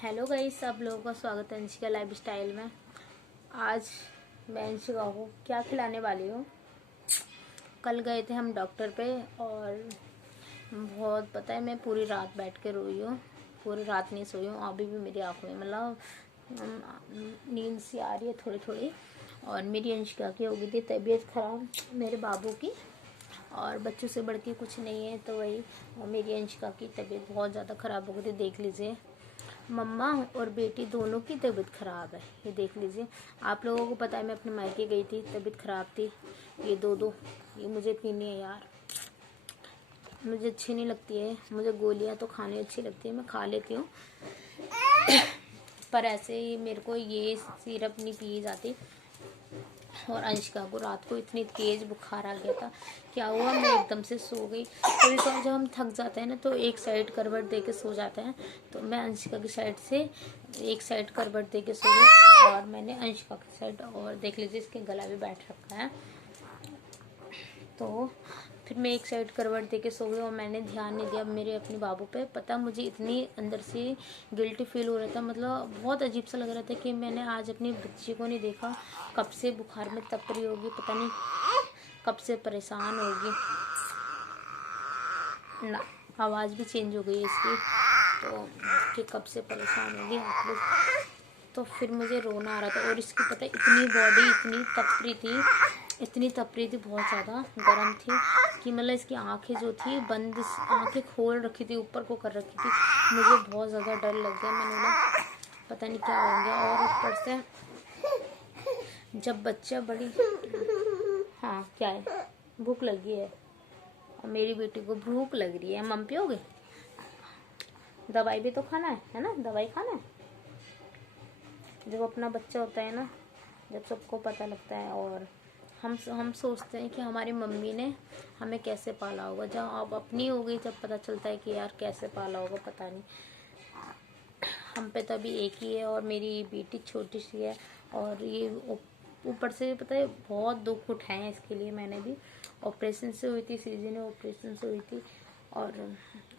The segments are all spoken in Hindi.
हेलो गाइस, सब लोगों का स्वागत है अंशिका लाइफ स्टाइल में। आज मैं अंशिका को क्या खिलाने वाली हूँ। कल गए थे हम डॉक्टर पे और बहुत पता है मैं पूरी रात बैठ के रोई हूँ, पूरी रात नहीं सोई हूँ। अभी भी मेरी आँखों में मतलब नींद सी आ रही है थोड़ी थोड़ी। और मेरी अंशिका की हो गई थी तबीयत ख़राब, मेरे बाबू की, और बच्चों से बढ़ के कुछ नहीं है। तो वही मेरी अंशिका की तबीयत बहुत ज़्यादा ख़राब हो गई थी। देख लीजिए, मम्मा और बेटी दोनों की तबीयत ख़राब है, ये देख लीजिए। आप लोगों को पता है मैं अपने मायके गई थी, तबीयत ख़राब थी। ये दो ये मुझे पीनी है यार, मुझे अच्छी नहीं लगती है। मुझे गोलियां तो खानी अच्छी लगती है, मैं खा लेती हूँ पर ऐसे ही मेरे को ये सिरप नहीं पी जाती। और अंशिका को रात को इतनी तेज़ बुखार आ गया था, क्या हुआ मैं एकदम से सो गई। कभी कभी जब हम थक जाते हैं ना तो एक साइड करवट दे के सो जाते हैं, तो मैं अंशिका की साइड से एक साइड करवट दे के सो गई और मैंने अंशिका की साइड, और देख लीजिए इसके गला भी बैठ रखा है। तो फिर मैं एक साइड करवट दे के सो गई और मैंने ध्यान नहीं दिया मेरे अपने बाबू पे। पता मुझे इतनी अंदर से गिल्टी फील हो रहा था, मतलब बहुत अजीब सा लग रहा था कि मैंने आज अपनी बच्ची को नहीं देखा। कब से बुखार में तप रही होगी, पता नहीं कब से परेशान होगी ना। आवाज़ भी चेंज हो गई है इसकी, तो कि कब से परेशान होगी आप लोग। तो फिर मुझे रोना आ रहा था और इसकी पता है इतनी बॉडी इतनी तप रही थी बहुत ज़्यादा गर्म थी कि मतलब इसकी आंखें जो थी बंद, आंखें खोल रखी थी, ऊपर को कर रखी थी। मुझे बहुत ज़्यादा डर लग गया, मैंने बोला पता नहीं क्या हो गया। और ऊपर से जब बच्चा बड़ी, हाँ क्या है, भूख लगी है और मेरी बेटी को भूख लग रही है। मम पियोगे? दवाई भी तो खाना है ना, दवाई खाना है। जब अपना बच्चा होता है ना, जब सबको पता लगता है। और हम सोचते हैं कि हमारी मम्मी ने हमें कैसे पाला होगा, जब अब अपनी हो गई जब पता चलता है कि यार कैसे पाला होगा पता नहीं। हम पे तो अभी एक ही है और मेरी बेटी छोटी सी है। और ये ऊपर से पता है बहुत दुख उठाए हैं इसके लिए। मैंने भी ऑपरेशन से हुई थी, सीजन ऑपरेशन से हुई थी। और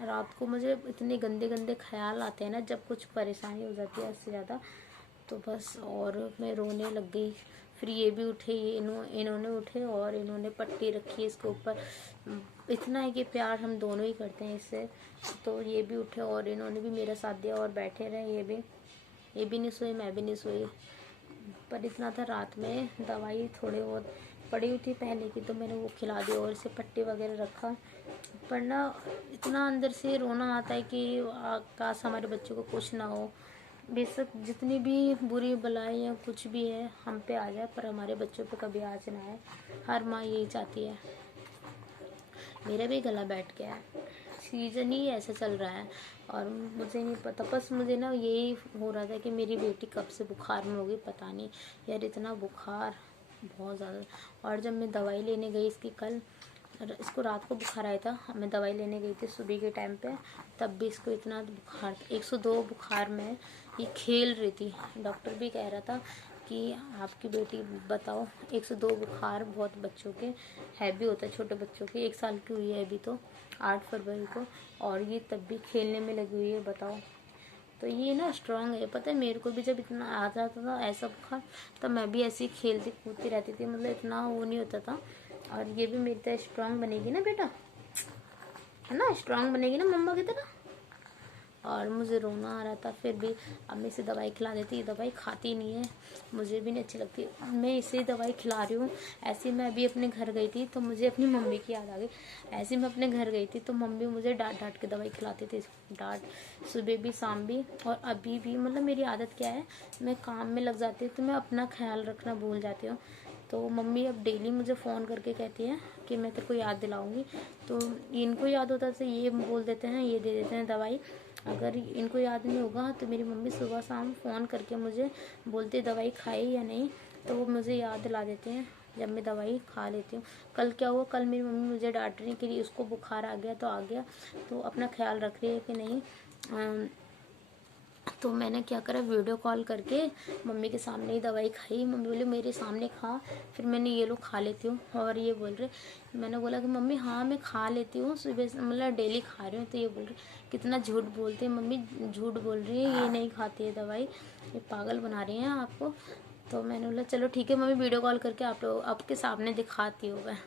रात को मुझे इतने गंदे गंदे ख्याल आते हैं ना जब कुछ परेशानी हो जाती है इससे ज़्यादा, तो बस और मैं रोने लग गई। फिर ये भी उठे, ये इन्होंने उठे और इन्होंने पट्टी रखी है इसके ऊपर। इतना है कि प्यार हम दोनों ही करते हैं इससे। तो ये भी उठे और इन्होंने भी मेरा साथ दिया और बैठे रहे। ये भी नहीं सोई, मैं भी नहीं सोई। पर इतना था रात में दवाई थोड़ी बहुत पड़ी हुई थी पहले की, तो मैंने वो खिला दी और इसे पट्टी वगैरह रखा। पर ना इतना अंदर से रोना आता है कि काश हमारे बच्चों को कुछ ना हो। बेशक जितनी भी बुरी बलाई या कुछ भी है हम पे आ जाए, पर हमारे बच्चों पे कभी आज ना आए। हर माँ यही चाहती है। मेरा भी गला बैठ गया है, सीजन ही ऐसा चल रहा है और मुझे नहीं पता। बस मुझे ना यही हो रहा था कि मेरी बेटी कब से बुखार में होगी पता नहीं यार, इतना बुखार बहुत ज़्यादा। और जब मैं दवाई लेने गई इसकी कल, इसको रात को बुखार आया था, मैं दवाई लेने गई थी सुबह के टाइम पे, तब भी इसको इतना बुखार, 102 बुखार में ये खेल रही थी। डॉक्टर भी कह रहा था कि आपकी बेटी बताओ, 102 बुखार बहुत बच्चों के हैवी होता है, छोटे बच्चों के। 1 साल की हुई है अभी तो, 8 फरवरी को, और ये तब भी खेलने में लगी हुई है, बताओ। तो ये ना स्ट्रांग है। पता है मेरे को भी जब इतना आ जाता था ऐसा बुखार, तब मैं भी ऐसे ही खेलती कूदती रहती थी, मतलब इतना वो नहीं होता था। और ये भी मेरी तरह स्ट्रांग बनेगी ना बेटा, है ना, स्ट्रांग बनेगी ना मम्मा की तरह। और मुझे रोना आ रहा था, फिर भी अम्मी से दवाई खिला देती। ये दवाई खाती नहीं है, मुझे भी नहीं अच्छी लगती, मैं इसे दवाई खिला रही हूँ। ऐसे मैं अभी अपने घर गई थी तो मुझे अपनी मम्मी की याद आ गई। ऐसे मैं अपने घर गई थी तो मम्मी मुझे डांट डांट के दवाई खिलाती थी, डांट, सुबह भी शाम भी। और अभी भी मतलब मेरी आदत क्या है, मैं काम में लग जाती हूँ तो मैं अपना ख्याल रखना भूल जाती हूँ। तो मम्मी अब डेली मुझे फ़ोन करके कहती है कि मैं तेरे को याद दिलाऊंगी। तो इनको याद होता है, ये बोल देते हैं, ये दे देते हैं दवाई। अगर इनको याद नहीं होगा तो मेरी मम्मी सुबह शाम फ़ोन करके मुझे बोलती दवाई खाई या नहीं, तो वो मुझे याद दिला देते हैं जब मैं दवाई खा लेती हूँ। कल क्या हुआ, कल मेरी मम्मी मुझे डांट रही कि उसको बुखार आ गया तो आ गया, तो अपना ख्याल रख रही है कि नहीं तो मैंने क्या करा, वीडियो कॉल करके मम्मी के सामने ही दवाई खाई। मम्मी बोली मेरे सामने खा, फिर मैंने ये लो खा लेती हूँ। और ये बोल रहे, मैंने बोला कि मम्मी हाँ मैं खा लेती हूँ, सुबह से मतलब डेली खा रही हूँ। तो ये बोल रहे कितना झूठ बोलते हैं मम्मी, झूठ बोल रही है, ये नहीं खाती है दवाई, ये पागल बना रही हैं आपको। तो मैंने बोला चलो ठीक है मम्मी, वीडियो कॉल करके आप लोग आपके सामने दिखाती हूँ मैं।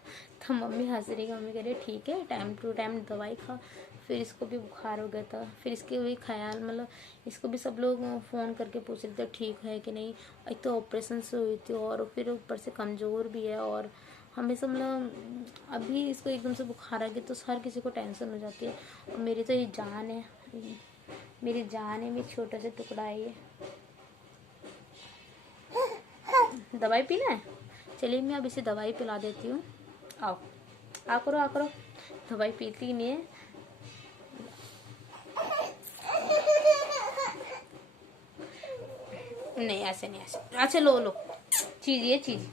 तो मम्मी हंस रही, मम्मी कह रही ठीक है टाइम टू टाइम दवाई खा। फिर इसको भी बुखार हो गया था, फिर इसके भी ख्याल मतलब इसको भी सब लोग फ़ोन करके पूछ रहे थे ठीक है कि नहीं। एक तो ऑपरेशन से हुई थी और फिर ऊपर से कमज़ोर भी है, और हमेशा मतलब अभी इसको एकदम से बुखार आ गया तो हर किसी को टेंशन हो जाती है। और मेरी तो ये जान है, मेरी जान है, मेरी छोटा सा टुकड़ा है ये। दवाई पीना है, चलिए मैं अब इसे दवाई पिला देती हूँ। आओ आ करो आ करो, दवाई पीती नहीं है। नहीं ऐसे नहीं, ऐसे अच्छा लो लो, चीज ये चीज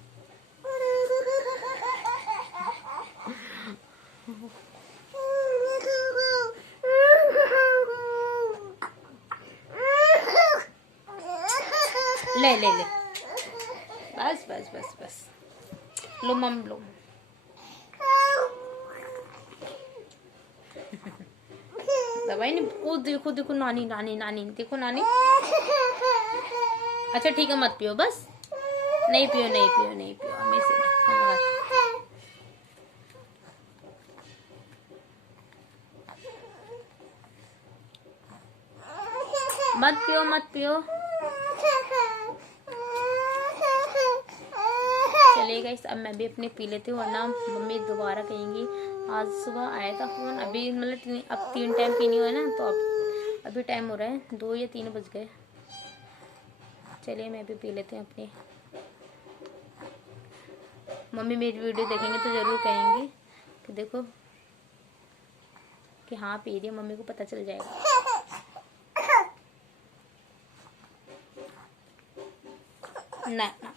ले ले ले, बस बस बस बस, लो मम लो। दवाई नहीं, वो देखो देखो नानी नानी नानी, देखो नानी। अच्छा ठीक है मत पियो बस, नहीं पियो नहीं पियो नहीं पियो, हमें से मत पियो मत पियो। चलिए गाइस अब मैं भी अपने पी लेती हूँ, वरना मम्मी दोबारा कहेंगी। आज सुबह आया था फोन, अभी मतलब अब 3 टाइम पीनी हो है ना, तो अब अभी टाइम हो रहा है 2 या 3 बज गए। चलिए मैं भी पी लेती हूँ अपनी। मम्मी मेरी वीडियो देखेंगे तो ज़रूर कहेंगी कि देखो कि हाँ पी रही है, मम्मी को पता चल जाएगा। ना ना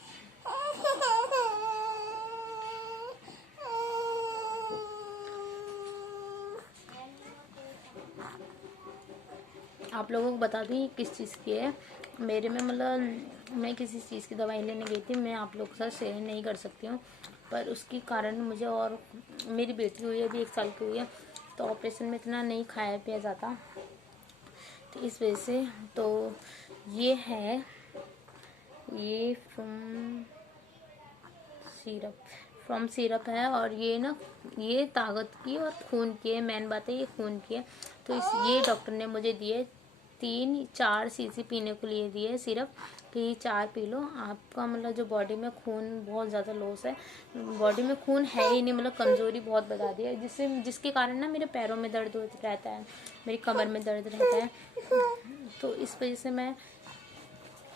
आप लोगों को बता दूँ किस चीज़ की है। मेरे में मतलब मैं किसी चीज़ की दवाई लेने गई थी, मैं आप लोगों के साथ शेयर नहीं कर सकती हूँ, पर उसके कारण मुझे, और मेरी बेटी हुई है अभी 1 साल की हुई है, तो ऑपरेशन में इतना नहीं खाया पिया जाता, तो इस वजह से। तो ये है, ये फ्रॉम सिरप है, और ये ना ये ताकत की और खून की है, मेन बात है ये खून की है। तो ये डॉक्टर ने मुझे दिए 3-4 शीशी पीने को लिए दिए सिरप, कि 4 पी लो। आपका मतलब जो बॉडी में खून बहुत ज़्यादा लॉस है, बॉडी में खून है ही नहीं, मतलब कमज़ोरी बहुत बता दी है, जिसके कारण ना मेरे पैरों में दर्द रहता है, मेरी कमर में दर्द रहता है। तो इस वजह से मैं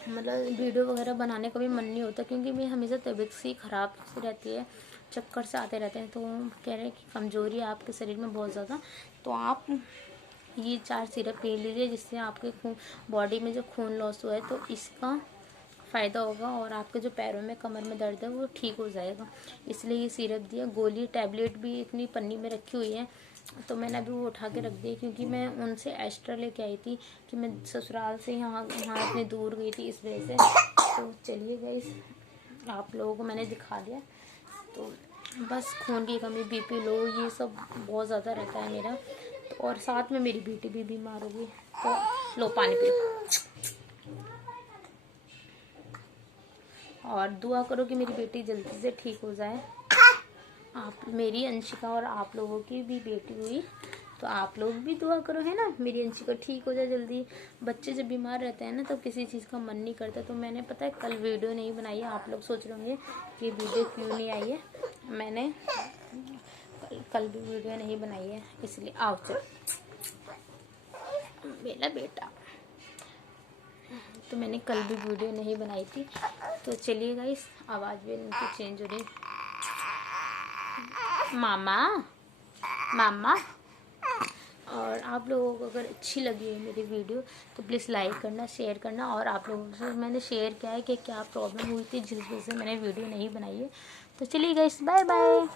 मतलब वीडियो वगैरह बनाने का भी मन नहीं होता, क्योंकि मेरी हमेशा तबीयत सी ख़राब रहती है, चक्कर से आते रहते हैं। तो कह रहे हैं कि कमज़ोरी है आपके शरीर में बहुत ज़्यादा, तो आप ये 4 सिरप पी लीजिए, जिससे आपके खून बॉडी में जो खून लॉस हुआ है तो इसका फ़ायदा होगा, और आपके जो पैरों में कमर में दर्द है वो ठीक हो जाएगा। इसलिए ये सिरप दिया। गोली टैबलेट भी इतनी पन्नी में रखी हुई है, तो मैंने अभी वो उठा के रख दी, क्योंकि मैं उनसे एक्स्ट्रा लेके आई थी, कि मैं ससुराल से यहाँ इतनी दूर गई थी, इस वजह से। तो चलिए गाइस आप लोगों को मैंने दिखा दिया। तो बस खून की कमी, बीपी लो, ये सब बहुत ज़्यादा रहता है मेरा, तो और साथ में मेरी बेटी भी बीमार हो गई। तो लो पानी पियो, और दुआ करो कि मेरी बेटी जल्दी से ठीक हो जाए। आप मेरी अंशिका और आप लोगों की भी बेटी हुई, तो आप लोग भी दुआ करो, है ना, मेरी अंशिका ठीक हो जाए जल्दी। बच्चे जब बीमार रहते हैं ना तो किसी चीज़ का मन नहीं करता। तो मैंने पता है कल वीडियो नहीं बनाई है, आप लोग सोच रहे होंगे कि वीडियो क्यों नहीं आई है। मैंने कल भी वीडियो नहीं बनाई है, इसलिए। आओ चल मेरा बेटा, तो मैंने कल भी वीडियो नहीं बनाई थी। तो चलिए गाइस आवाज़ भी उनकी चेंज हो रही। मामा मामा। और आप लोगों को अगर अच्छी लगी है मेरी वीडियो तो प्लीज़ लाइक करना, शेयर करना। और आप लोगों से मैंने शेयर किया है कि क्या प्रॉब्लम हुई थी जिस वजह से मैंने वीडियो नहीं बनाई है। तो चलिए गाइस बाय बाय।